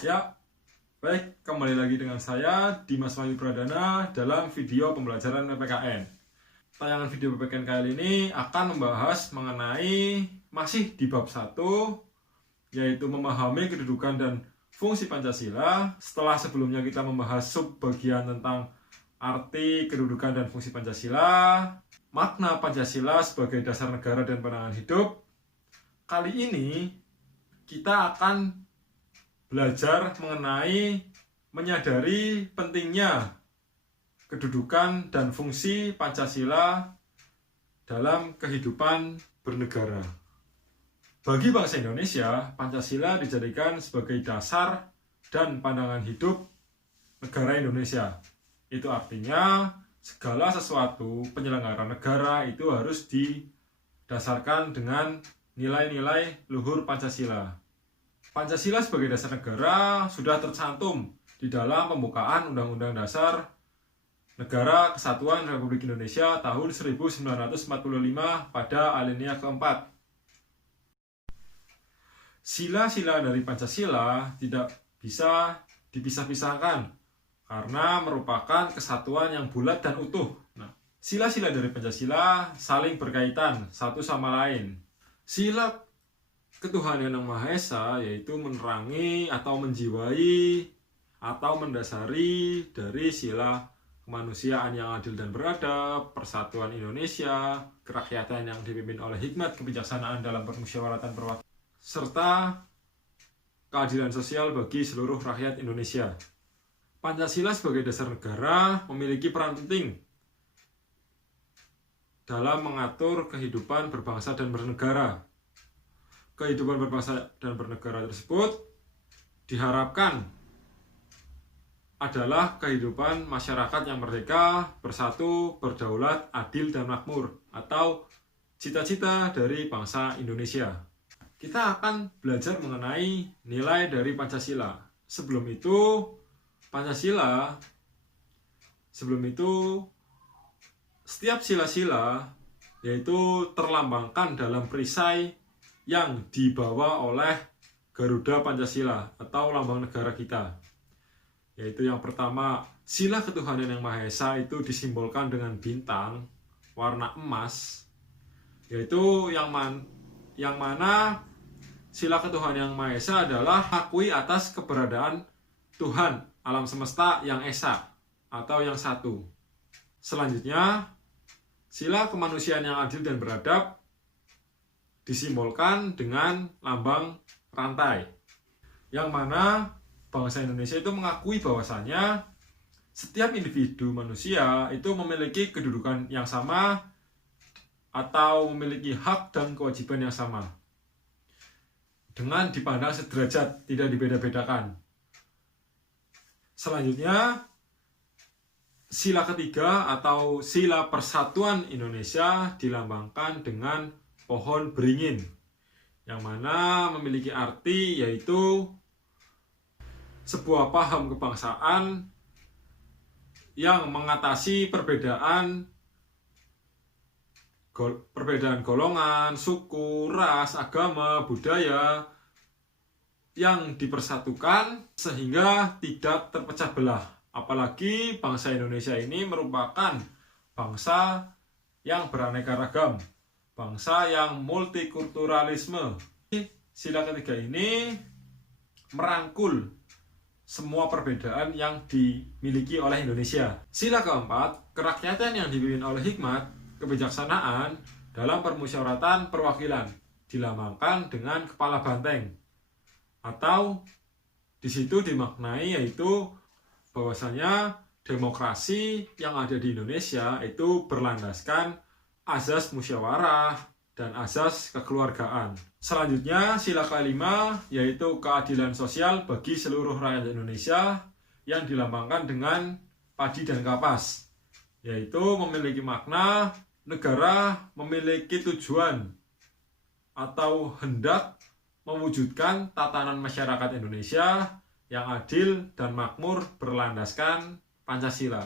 Ya, baik, kembali lagi dengan saya Dimas Wahyu Pradana dalam video pembelajaran PPKN. Tayangan video PPKN kali ini akan membahas mengenai masih di bab 1, yaitu memahami kedudukan dan fungsi Pancasila. Setelah sebelumnya kita membahas subbagian tentang arti, kedudukan, dan fungsi Pancasila, makna Pancasila sebagai dasar negara dan pandangan hidup. Kali ini kita akan belajar mengenai menyadari pentingnya kedudukan dan fungsi Pancasila dalam kehidupan bernegara. Bagi bangsa Indonesia, Pancasila dijadikan sebagai dasar dan pandangan hidup negara Indonesia. Itu artinya segala sesuatu penyelenggara negara itu harus didasarkan dengan nilai-nilai luhur Pancasila. Pancasila sebagai dasar negara sudah tercantum di dalam pembukaan Undang-Undang Dasar Negara Kesatuan Republik Indonesia tahun 1945 pada alinea keempat. Sila-sila dari Pancasila tidak bisa dipisah-pisahkan karena merupakan kesatuan yang bulat dan utuh. Nah, sila-sila dari Pancasila saling berkaitan satu sama lain. Sila ketuhanan yang Maha Esa yaitu menerangi atau menjiwai atau mendasari dari sila kemanusiaan yang adil dan beradab, persatuan Indonesia, kerakyatan yang dipimpin oleh hikmat kebijaksanaan dalam permusyawaratan perwakilan, serta keadilan sosial bagi seluruh rakyat Indonesia. Pancasila sebagai dasar negara memiliki peran penting dalam mengatur kehidupan berbangsa dan bernegara. Kehidupan berbangsa dan bernegara tersebut diharapkan adalah kehidupan masyarakat yang merdeka, bersatu, berdaulat, adil, dan makmur, atau cita-cita dari bangsa Indonesia. Kita akan belajar mengenai nilai dari Pancasila. Sebelum itu, setiap sila-sila yaitu terlambangkan dalam perisai yang dibawa oleh Garuda Pancasila atau lambang negara kita. Yaitu yang pertama, sila ketuhanan yang Maha Esa itu disimbolkan dengan bintang warna emas. Yaitu yang mana sila ketuhanan yang Maha Esa adalah akui atas keberadaan Tuhan alam semesta yang Esa atau yang satu. Selanjutnya, sila kemanusiaan yang adil dan beradab disimbolkan dengan lambang rantai, yang mana bangsa Indonesia itu mengakui bahwasanya setiap individu manusia itu memiliki kedudukan yang sama atau memiliki hak dan kewajiban yang sama dengan dipandang sederajat, tidak dibeda-bedakan. Selanjutnya, sila ketiga atau sila persatuan Indonesia dilambangkan dengan pohon beringin, yang mana memiliki arti yaitu sebuah paham kebangsaan yang mengatasi perbedaan golongan, suku, ras, agama, budaya yang dipersatukan sehingga tidak terpecah belah. Apalagi bangsa Indonesia ini merupakan bangsa yang beraneka ragam, bangsa yang multikulturalisme. Sila ketiga ini merangkul semua perbedaan yang dimiliki oleh Indonesia. Sila keempat, kerakyatan yang dipimpin oleh hikmat kebijaksanaan dalam permusyawaratan perwakilan dilambangkan dengan kepala banteng, atau di situ dimaknai yaitu bahwasanya demokrasi yang ada di Indonesia itu berlandaskan azas musyawarah dan azas kekeluargaan. Selanjutnya, sila kelima yaitu keadilan sosial bagi seluruh rakyat Indonesia yang dilambangkan dengan padi dan kapas, yaitu memiliki makna negara memiliki tujuan atau hendak mewujudkan tatanan masyarakat Indonesia yang adil dan makmur berlandaskan Pancasila.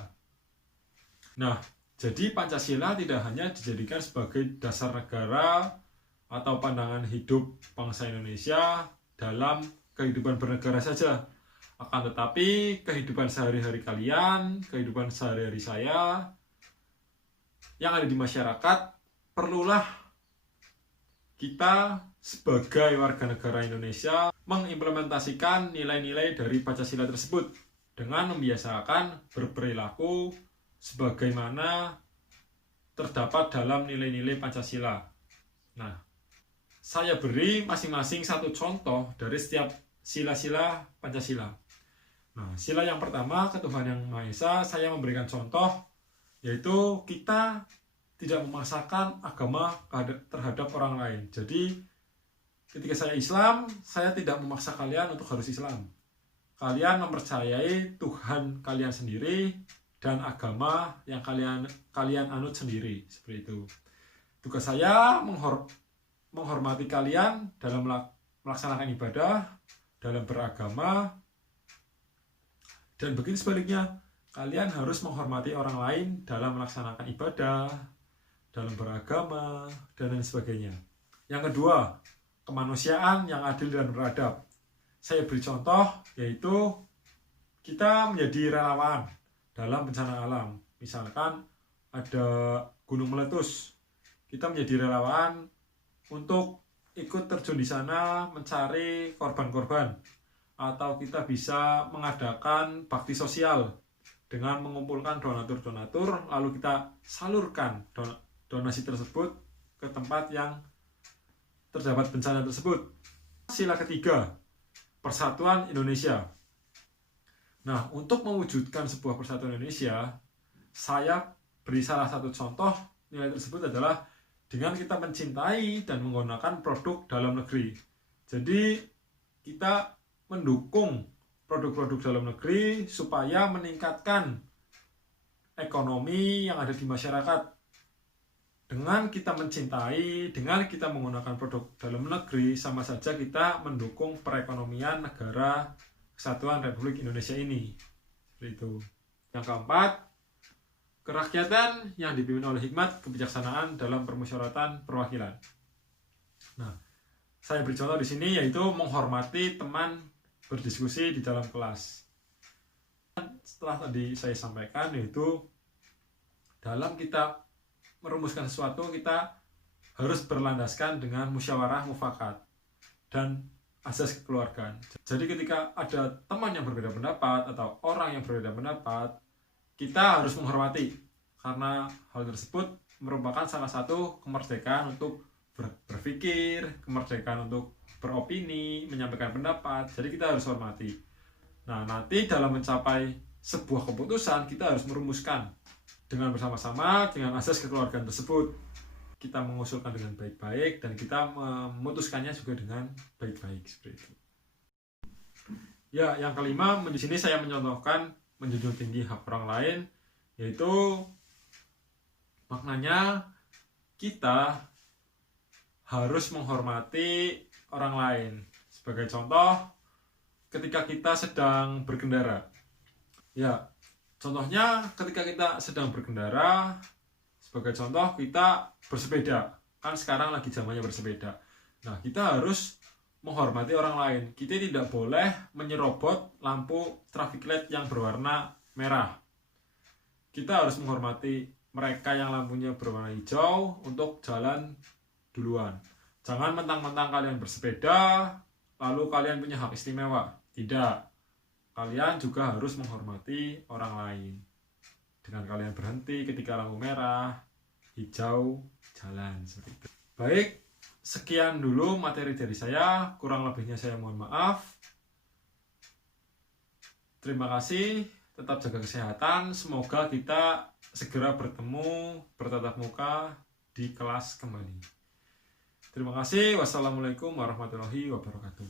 Nah, jadi Pancasila tidak hanya dijadikan sebagai dasar negara atau pandangan hidup bangsa Indonesia dalam kehidupan bernegara saja, Akan tetapi kehidupan sehari-hari kalian, kehidupan sehari-hari saya yang ada di masyarakat, perlulah kita sebagai warga negara Indonesia mengimplementasikan nilai-nilai dari Pancasila tersebut dengan membiasakan berperilaku sebagaimana terdapat dalam nilai-nilai Pancasila. Nah, saya beri masing-masing satu contoh dari setiap sila-sila Pancasila. Nah, sila yang pertama, ketuhanan yang Maha Esa, saya memberikan contoh, yaitu kita tidak memaksakan agama terhadap orang lain. Jadi, ketika saya Islam, saya tidak memaksa kalian untuk harus Islam. Kalian mempercayai Tuhan kalian sendiri dan agama yang kalian anut sendiri, seperti itu. Tugas saya menghormati kalian dalam melaksanakan ibadah, dalam beragama, dan begitu sebaliknya, kalian harus menghormati orang lain dalam melaksanakan ibadah, dalam beragama, dan lain sebagainya. Yang kedua, kemanusiaan yang adil dan beradab. Saya beri contoh, yaitu kita menjadi relawan dalam bencana alam. Misalkan ada gunung meletus, kita menjadi relawan untuk ikut terjun di sana mencari korban-korban. Atau kita bisa mengadakan bakti sosial dengan mengumpulkan donatur-donatur, lalu kita salurkan donasi tersebut ke tempat yang terdapat bencana tersebut. Sila ketiga, persatuan Indonesia. Nah, untuk mewujudkan sebuah persatuan Indonesia, saya beri salah satu contoh nilai tersebut adalah dengan kita mencintai dan menggunakan produk dalam negeri. Jadi, kita mendukung produk-produk dalam negeri supaya meningkatkan ekonomi yang ada di masyarakat. Dengan kita mencintai, dengan kita menggunakan produk dalam negeri, sama saja kita mendukung perekonomian negara Kesatuan Republik Indonesia ini. Seperti itu. Yang keempat, kerakyatan yang dipimpin oleh hikmat kebijaksanaan dalam permusyawaratan perwakilan. Nah, saya beri contoh di sini yaitu menghormati teman berdiskusi di dalam kelas. Setelah tadi saya sampaikan, yaitu dalam kita merumuskan sesuatu, kita harus berlandaskan dengan musyawarah mufakat dan asas kekeluargaan. Jadi ketika ada teman yang berbeda pendapat atau orang yang berbeda pendapat, kita harus menghormati, karena hal tersebut merupakan salah satu kemerdekaan untuk berpikir, kemerdekaan untuk beropini, menyampaikan pendapat. Jadi kita harus hormati. Nah, nanti dalam mencapai sebuah keputusan, kita harus merumuskan dengan bersama-sama dengan asas kekeluargaan tersebut. Kita mengusulkan dengan baik-baik dan kita memutuskannya juga dengan baik-baik, seperti itu. Ya, yang kelima, di sini saya mencontohkan menjunjung tinggi hak orang lain, yaitu maknanya kita harus menghormati orang lain. Sebagai contoh, ketika kita sedang berkendara. Ya, contohnya ketika kita sedang berkendara, sebagai contoh kita bersepeda. Kan sekarang lagi zamannya bersepeda. Nah, kita harus menghormati orang lain. Kita tidak boleh menyerobot lampu traffic light yang berwarna merah. Kita harus menghormati mereka yang lampunya berwarna hijau untuk jalan duluan. Jangan mentang-mentang kalian bersepeda, lalu kalian punya hak istimewa. Tidak. Kalian juga harus menghormati orang lain. Dengan kalian berhenti ketika lampu merah, hijau, jalan. Seperti itu. Baik, sekian dulu materi dari saya. Kurang lebihnya saya mohon maaf. Terima kasih. Tetap jaga kesehatan. Semoga kita segera bertemu, bertatap muka di kelas kembali. Terima kasih. Wassalamualaikum warahmatullahi wabarakatuh.